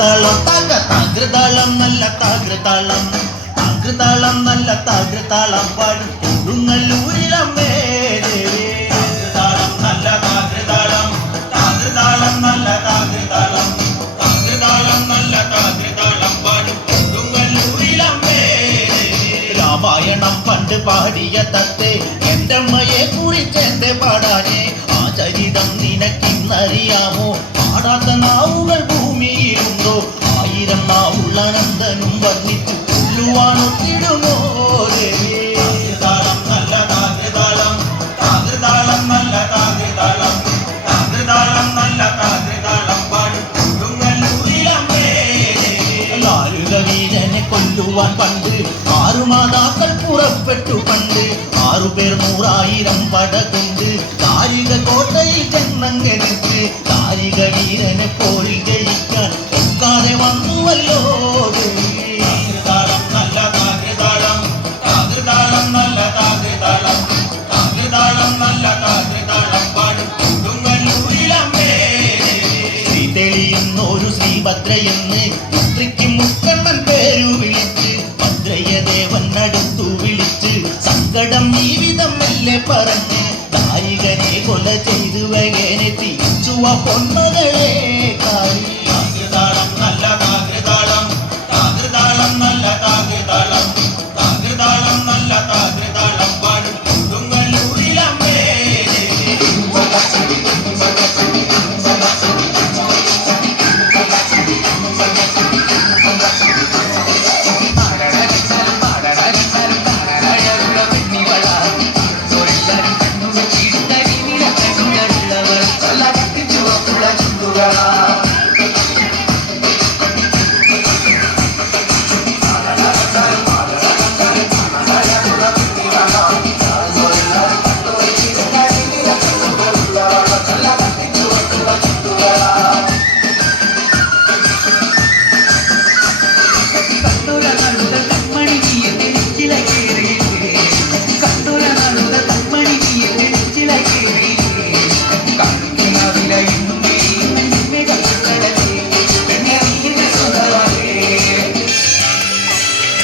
താകൃതാളം താകൃതാളം നല്ല താകൃതാളം താകൃതാളം നല്ല താകൃതാളം പാടും കൊടുങ്ങല്ലൂരിലമ്മേ താകൃതാളം നല്ല താകൃതാളം താകൃതാളം നല്ല താകൃതാളം താകൃതാളം നല്ല താകൃതാളം പാടും കൊടുങ്ങല്ലൂരിലമ്മേ രാമായണം പണ്ട് പാടിയ തത്തെ എൻ്റെ അമ്മയെ കുറിച്ച് എന്റെ പാടാനേ ആ ചരിതം നിനക്കിന്നറിയാമോ പാടാത്ത നാവുകൾ ഭൂമിയിലുണ്ടോ ആയിരം നാവുള്ള നന്ദനും വർണ്ണിച്ചു കൊല്ലുവാനൊത്തിടുമോ താകൃതാളം നല്ല താകൃതാളം താകൃതാളം നല്ല താകൃതാളം താകൃതാളം നല്ല താകൃതാളം പാടും കൊടുങ്ങല്ലൂരിലമ്മേ ലാലുക വീരനെ കൊല്ലുവാൻ പണ്ട് 6 മാതാക്കൾ പുറപ്പെട്ടു പണ്ട് 6 പേർ 100,000 പട കൊണ്ട് കാരിക കോട്ടയിൽ ചെന്നങ്ങനെക്ക് കാരിക വീരനെ പോരിൽ ജയിക്കാൻ ഒക്കാതെ വന്നുവല്ലോ താകൃതാളം നല്ല താകൃതാളം താകൃതാളം നല്ല താകൃതാളം താകൃതാളം നല്ല താകൃതാളം പാടും കൊടുങ്ങല്ലൂരിലമ്മേ ശ്രീ തെളിയുന്നൊരു ശ്രീഭദ്രയെന്ന് പുത്രിക്ക് മുക്കണ്ണൻ പേരു വിളിച്ച് ഭദ്രയദേവൻ അടുത്തു വിളിച്ച് സങ്കടം ജീവിതം മെല്ലെ പറഞ്ഞ് കാരികനെ കൊല ചെയ്തു വകനെ തിരിച്ചുവ പൊന്മകളെ